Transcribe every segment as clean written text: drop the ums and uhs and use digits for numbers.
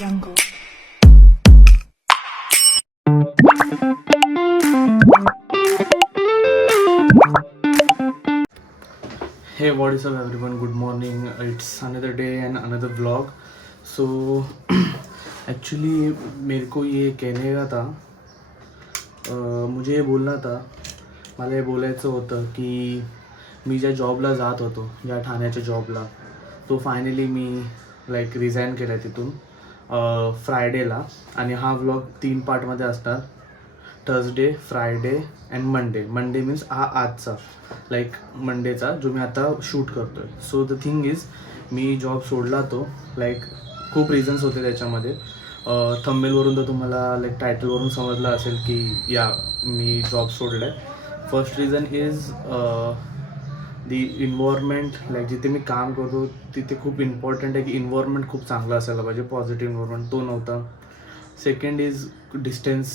jungle. Hey, what is up everyone? Good morning. It's another day and another vlog. So actually मेरे को ये कहने का था, मुझे ये बोलना था, मला हे बोलायचं होतं की मी ज्या जॉबला जात होतो, ज्या ठाण्याच्या जॉबला, तो फायनली मी लाईक रिझाईन केला आहे तिथून फ्रायडेला. आणि हा व्लॉग 3 पार्टमध्ये असणार. Thursday, Friday and Monday means हा आजचा लाईक मंडेचा जो मी आता शूट करतो आहे. So the thing is me job सोडला तो लाईक खूप रिझन्स होते त्याच्यामध्ये. थंबनेलवरून तर तुम्हाला लाईक टायटलवरून समजलं असेल की या मी जॉब सोडला आहे. First reason is the environment. Like जिथे मी काम करतो तिथे खूप इम्पॉर्टंट आहे की इन्व्हायरमेंट खूप चांगला असायला पाहिजे, पॉझिटिव्ह इन्व्हायरमेंट, तो नव्हता. Second is distance.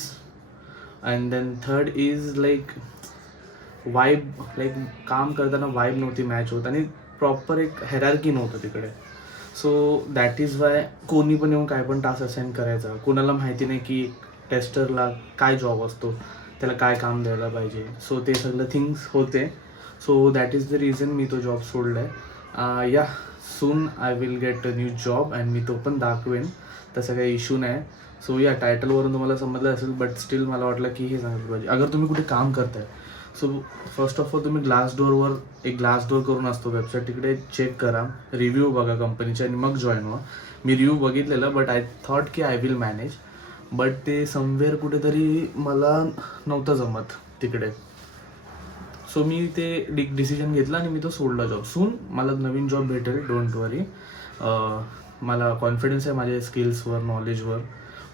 And then third is like vibe. Like काम करताना वाईब नव्हती मॅच होत आणि प्रॉपर एक हेरार्की नव्हतं तिकडे. सो दॅट इज वाय कोणी पण येऊन काय पण टास्क असाईन करायचा. कोणाला माहिती नाही की टेस्टरला काय जॉब असतो, त्याला काय काम द्यायला पाहिजे. सो ते सगळं थिंग्स होते. So that is the reason मी तो जॉब सोडला आहे. या soon I will get a new job and मी तो पण दाखवेन, तसं काही इश्यू नाही. सो या टायटलवरून तुम्हाला समजलं असेल, बट स्टील मला वाटलं की हे सांगितलं पाहिजे. अगर तुम्ही कुठे काम करताय, सो फर्स्ट ऑफ ऑल तुम्ही ग्लास डोअरवर एक ग्लास डोअर करून असतो वेबसाईट, तिकडे चेक करा, रिव्ह्यू बघा कंपनीचे आणि मग जॉईन व्हा. मी रिव्ह्यू बघितलेला बट आय थॉट की आय विल मॅनेज, बट ते समवेअर कुठेतरी मला नव्हतं जमत तिकडे. सो मी ते डिसिजन घेतला आणि मी तो सोडला जॉब. सून मला नवीन जॉब भेटेल, डोंट वरी. मला कॉन्फिडन्स आहे माझ्या स्किल्सवर, नॉलेजवर.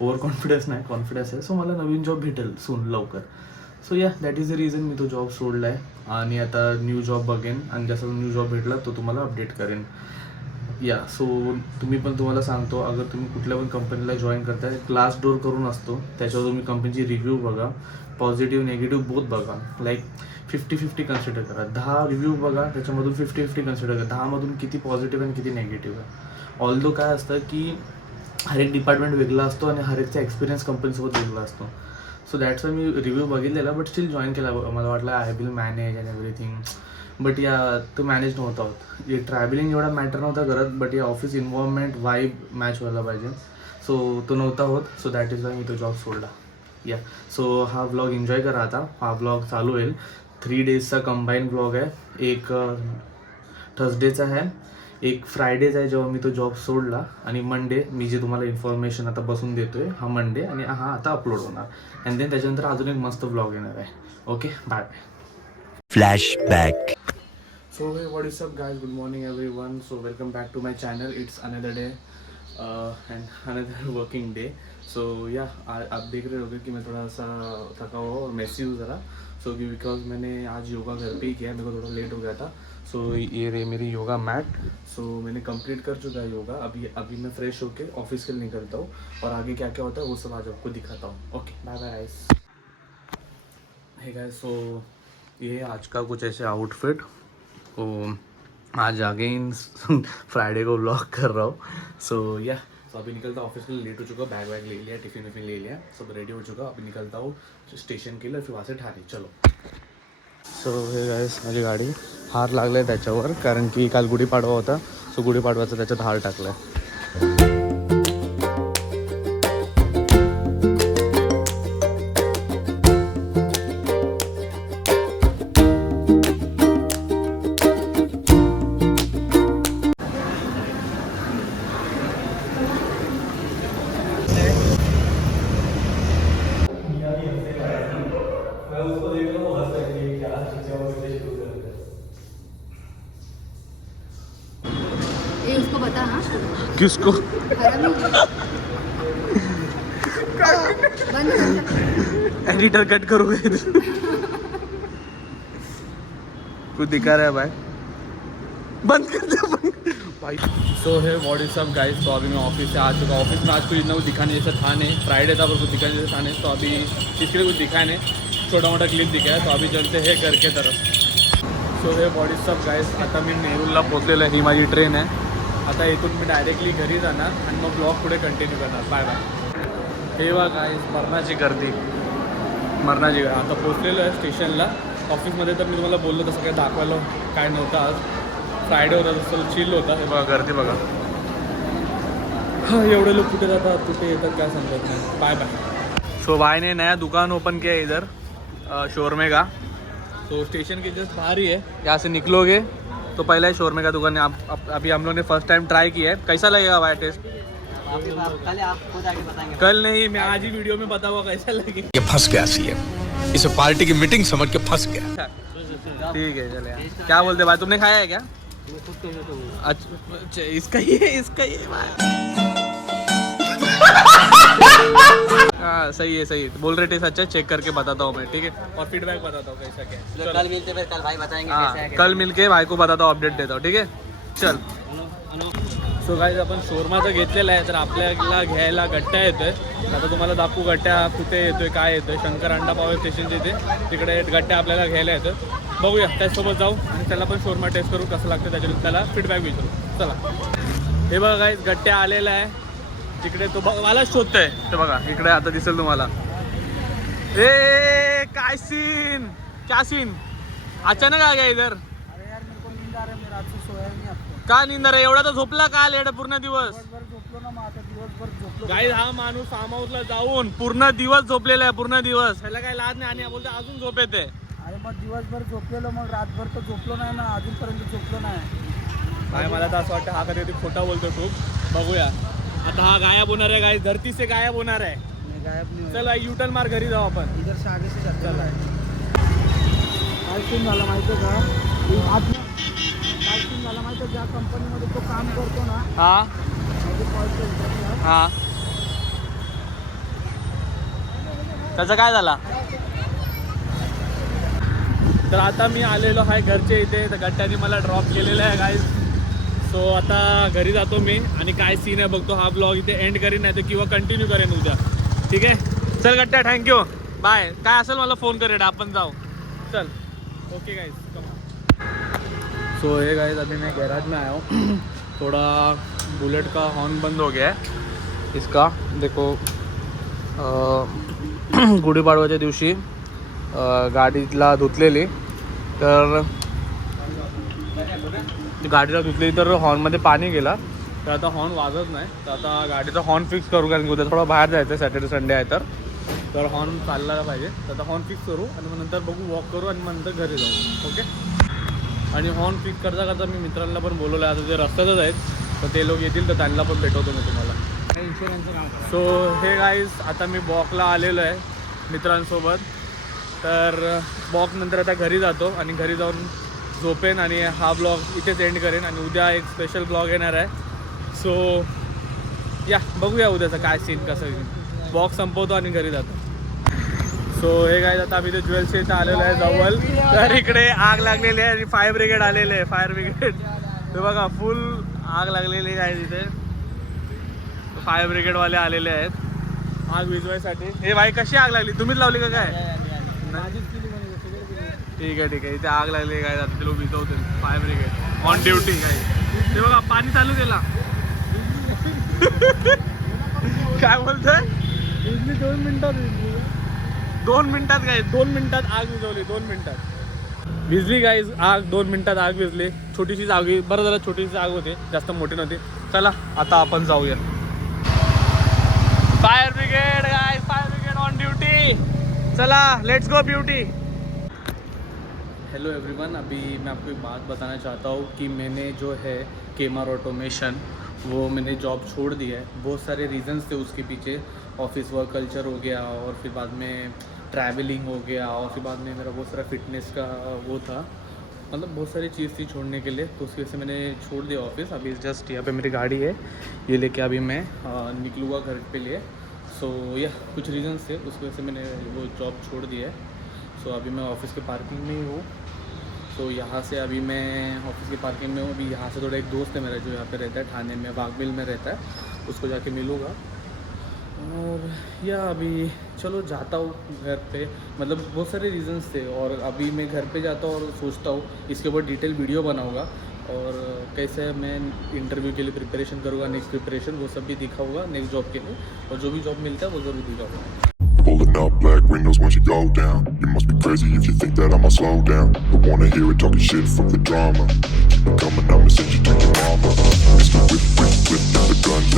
ओव्हर कॉन्फिडन्स नाही, कॉन्फिडन्स आहे. सो मला नवीन जॉब भेटेल सून, लवकर. सो या दॅट इज द रिझन मी तो जॉब सोडला आहे आणि आता न्यू जॉब बघेन आणि जसं न्यू जॉब भेटला तो तुम्हाला अपडेट करेन. या सो तुम्हाला सांगतो, अगर तुम्ही कुठल्या पण कंपनीला जॉईन करताय, ग्लास डोअर करून असतो, त्याच्यावर तुम्ही कंपनीची रिव्ह्यू बघा, पॉझिटिव्ह निगेटिव्ह बोथ बघा. लाईक 50-50 कन्सिडर करा. 10 रिव्ह्यू बघा, त्याच्यामधून 50-50 कन्सिडर करा. 10मधून किती पॉझिटिव्ह आणि किती निगेटिव्ह आहे. ऑल्दो काय असतं की हर एक डिपार्टमेंट वेगळा असतो आणि हर एकचा एक्सपिरियन्स कंपनीसोबत वेगळा असतो. So that's why me review बघितलेला, बट स्टील जॉईन केला. मला वाटलं I will manage and everything, but या तो मॅनेज नव्हता होत. हे ट्रॅव्हलिंग एवढा मॅटर नव्हता करत, बट या ऑफिस इन्व्हायरमेंट वाईब मॅच व्हायला पाहिजे. सो तो नव्हता होत. सो दॅट इज वाय मी तो जॉब सोडला. या सो हा व्लॉग एन्जॉय करा. आता हा व्लॉग चालू होईल. 3 डेजचा कंबाईन व्लॉग आहे. एक थर्सडेचा आहे, एक फ्रायडेचा आहे जेव्हा मी तो जॉब सोडला, आणि मंडे मी जे तुम्हाला इन्फॉर्मेशन आता बसून देतोय, हा मंडे आणि हा आता अपलोड होणार. अँड देन त्याच्यानंतर अजून एक मस्त व्लॉग येणार आहे. Okay, bye bye. Flashback. So hey, what is up guys, good morning everyone. So welcome back to my channel. It's another day and another working day. So yeah, आप देख रहे होगे कि मैं थोड़ा सा थका हुआ और मेसी हूँ ज़रा. सो बिकॉज मैंने आज योगा घर पे ही किया, मेरे को थोड़ा लेट हो गया था. सो ये रही मेरी योगा मैट. सो मैंने कंप्लीट कर चुका है योगा. अभी मैं फ्रेश होके ऑफिस के लिए निकलता हूँ और आगे क्या क्या होता है वो सब आज आपको दिखाता हूँ. Okay, bye bye guys. Hey guys, so ये आज का कुछ ऐसे आउटफिट. तो आज अगेन फ्राइडे को व्लॉग कर रहा हूँ. सो या सो अभी निकलता हूँ ऑफिस के लिए. लेट हो चुका, बैग वैग ले लिया, टिफिन विफिन ले लिया, सब रेडी हो चुका. अभी निकलता हूँ स्टेशन के लिए, फिर वहाँ से ठाणे. चलो. सो हे गाइस, माझी गाडी हार लागला आहे त्याच्यावर, कारण की काल गुढीपाडवा होता. सो गुढीपाडवाचा त्याच्यात हार टाकला आहे. ये उसको बता. हाँ, किसको? एडिटर कट करोगे कुछ दिखा रहा है भाई, बंद कर दे भाई. सो है व्हाट इज अप गाइस. तो अभी मैं ऑफिस से आ चुका. ऑफिस में आज कुछ इतना कुछ दिखाने जैसा था नहीं. फ्राइडे था पर कुछ दिखाने जैसा था नहीं. तो अभी इसके लिए कुछ दिखाया नहीं, छोटा मोटा क्लिप दिखा है. तो अभी चलते हैं घर के तरफ. सो है व्हाट इज अप गाइस. आता मी नेरूलला पोचलेलो आहे. ही माझी ट्रेन आहे. आता इथून मी डायरेक्टली घरी जाणार आणि मग ब्लॉग पुढे कंटिन्यू करणार. Bye bye. हे बघा मरणाची गर्दी, मरणाची. आता पोचलेलो आहे स्टेशनला. ऑफिसमध्ये तर मी तुम्हाला बोललो तसं काही दाखवायला काय नव्हतं. आज फ्रायडे होता, तसं चिल होता. हे बघा गर्दी बघा. हाँ, एवढे लोग कुठे जातात कुठे येतात काय समजत नाही. Bye bye. सो भाई ने नया दुकान ओपन किया है इधर शोरमे का. तो स्टेशन के जस्ट बाहर ही है. यहाँ से निकलोगे तो पहला है शोरमे का दुकान है. अभी हम लोग ने फर्स्ट टाइम ट्राई किया है. कैसा लगेगा भाई टेस्ट? कल आपको जाके बताएंगे. कल नहीं, मैं आज ही वीडियो में बताऊंगा कैसा लगेगा. ये फंस गया सीएम, इसे पार्टी की मीटिंग समझ के फंस गया. ठीक है चले. क्या बोलते भाई, तुमने खाया है क्या? अच्छा इसका ही है, इसका ही है. हाँ सही है, सही है. बोल रहे टेस्ट अच्छा है, चेक करके बताता हूँ मैं. ठीक है, और फीडबैक बताता हूँ कैसा क्या है. कल मिलते फिर, कल भाई बताएंगे हाँ, कैसा है. कल मिलके भाई को बताता हूँ, अपडेट देता हूँ. ठीक आहे चल. सो गाईज आपण शोरमाचं घेतलेलं आहे. तर आपल्याला घ्यायला गट्ट्या येतोय. आता तुम्हाला दाखवू गट्ट्या कुठे येतोय काय येतोय. शंकर अंडा पाव स्टेशनच्या इथे तिकडे गट्ट्या आपल्याला घ्यायला येतोय. बघूया त्याचसोबत जाऊ आणि त्याला पण शोरमा टेस्ट करू कसं लागतं, त्याच्यावर त्याला फीडबॅक विचारू. चला. हे बघा गाईज गट्ट्या आलेला आहे तिकडे. तो मला शोधतोय ते बघा इकडे. आता दिसेल तुम्हाला. ए काय सीन, क्या सीन. अचानक आ गया इधर. अरे यार मेरे को नींद आ रहा है, मैं रात से सोया ही नहीं आपको. का निंदर आहे एवढा? तर झोपला का लेट पूर्ण दिवस? दिवसभर झोपलो ना मग, आता दिवसभर झोपलो. गाईज हा माणूस फार्म हाऊसला जाऊन पूर्ण दिवस झोपलेला आहे. पूर्ण दिवस. ह्याला काय लाज नाही. आणि बोलतो अजून झोप येते. अरे मग दिवसभर झोपलेलो, मग रातभर तर झोपलो नाही ना, अजूनपर्यंत झोपलो नाही. काय मला तर असं वाटतं हा कधी खोटा बोलतो खूप. बघूया आता हा गायब होणार आहे. गाईज धरती से गायब होणार आहे. मैं गायब नहीं हुआ. चला युटर्न मार, घरी जाऊ आपण. इधर से आगे से जाते हैं. काय सीन झाला माहिती आहे का? आज ना काय सीन झाला माहिती आहे, ज्या कंपनीमध्ये तो काम करतो ना, हा माझे कॉल केला. हा त्याचं काय झाला? तर आता मी आलेलो आहे घरच्या इथे. तर गट्ट्याने मला ड्रॉप केलेलं आहे गाईज. सो आता घरी जातो मी आणि काय सीन आहे बघतो. हा ब्लॉग इथे एंड करेन नाही तर किंवा कंटिन्यू करेन उद्या. ठीक आहे चल गट्ट्या, थँक्यू बाय. काय असेल मला फोन करेन, आपण जाऊ. चल ओके गाइस कम. सो ये गाइस अभी मैं गैराज में आया हूँ. थोड़ा बुलेट का हॉर्न बंद हो गया है इसका. देखो गुढीपाडव्याच्या दिवशी गाडीला धुतलेली, तर गाडीला धुतलेली तर हॉर्नमध्ये पाणी गेला. तर आता हॉर्न वाजत नाही. तर आता गाडीचा हॉर्न फिक्स करू, कारण की उद्या थोडा बाहेर जायचं आहे. सॅटर्डे संडे आहे तर हॉर्न चालला पाहिजे. तर आता हॉर्न फिक्स करू आणि मग नंतर बघू, वॉक करू आणि मग नंतर घरी जाऊ. ओके. आणि हॉर्न फिक्स करता करता मी मित्रांना पण बोलवलं आहे. आता ते रस्त्यातच आहेत तर ते लोक येतील तर त्यांना पण भेटवतो मी तुम्हाला. इन्शुरन्सचं काम करा. सो हे गाईज आता मी वॉकला आलेलो आहे मित्रांसोबत. तर वॉक नंतर आता घरी जातो आणि घरी जाऊन झोपेन आणि हा ब्लॉग इथेच एंड करेन. आणि उद्या एक स्पेशल ब्लॉग येणार आहे. सो या बघूया उद्याचं काय सीन कसं. वॉक संपवतो आणि घरी जातो. सो हे काय आता आम्ही ते ज्वेल्सच्या इथं आलेलो आहे जवळ. तर इकडे आग लागलेली आहे आणि फायर ब्रिगेड आलेले आहे. फायर ब्रिगेड ते बघा फुल आग लागलेली आहे तिथे. फायर ब्रिगेडवाले आलेले आहेत आग विझवायसाठी. हे भाई कशी आग लागली? तुम्हीच लावली का काय? ठीक आहे ठीक आहे. इथे आग लागली काय, आता ते लोक विझवते. फायर ब्रिगेड ऑन ड्युटी काय. ते बघा पाणी चालू केला. काय बोलतोय? 2 मिनिटात 2 मिनिटात काय? 2 मिनिटात आग विझवली. 2 मिनिटात विझली गाईज आग. 2 मिनिटात आग विझली. छोटीशीच आग. बरं झालं छोटीशी आग होती, जास्त मोठी नव्हती. चला आता आपण जाऊया. Fire brigade guys, fire brigade on duty. चला let's go beauty. Hello everyone, अभी मैं आपको एक बात बताना चाहता हूँ कि मैंने जो है केमर ऑटोमेशन वो मैंने जॉब छोड़ दिया है. बहुत सारे रीज़न्स थे उसके पीछे. ऑफिस वर्क कल्चर हो गया और फिर बाद में ट्रैवलिंग हो गया और फिर बाद में मेरा बहुत सारा फिटनेस का वो था. मतलब बहुत सारी चीज़ थी छोड़ने के लिए, तो उसकी वजह से मैंने छोड़ दिया ऑफिस. अभी जस्ट यहाँ पे मेरी गाड़ी है, ये लेके अभी मैं निकलूँगा घर पे लिए. सो या कुछ रीज़न्स थे उसकी वजह से मैंने वो जॉब छोड़ दिया है. सो अभी मैं ऑफिस के पार्किंग में ही हूँ. तो यहाँ से अभी मैं ऑफिस की पार्किंग में हूँ. अभी यहाँ से थोड़ा एक दोस्त है मेरा जो यहाँ पे रहता है ठाणे में, वाघबिल में रहता है, उसको जाके मिलूँगा. और या अभी चलो जाता हूँ घर पे. मतलब बहुत सारे रीज़न्स थे और अभी मैं घर पे जाता हूँ और सोचता हूँ इसके ऊपर डिटेल वीडियो बनाऊँगा और कैसे मैं इंटरव्यू के लिए प्रिपरेशन करूँगा, नेक्स्ट प्रिपरेशन वो सब भी दिखाऊंगा नेक्स्ट जॉब के लिए, और जो भी जॉब मिलता है वो ज़रूर दिखाऊंगा. Pulling up black windows once you go down. You must be crazy if you think that I'ma slow down. Don't wanna hear it talking shit, fuck the drama. Keep it coming, I'ma send you to your mama. Mr. Whip, whip, whip, and the guns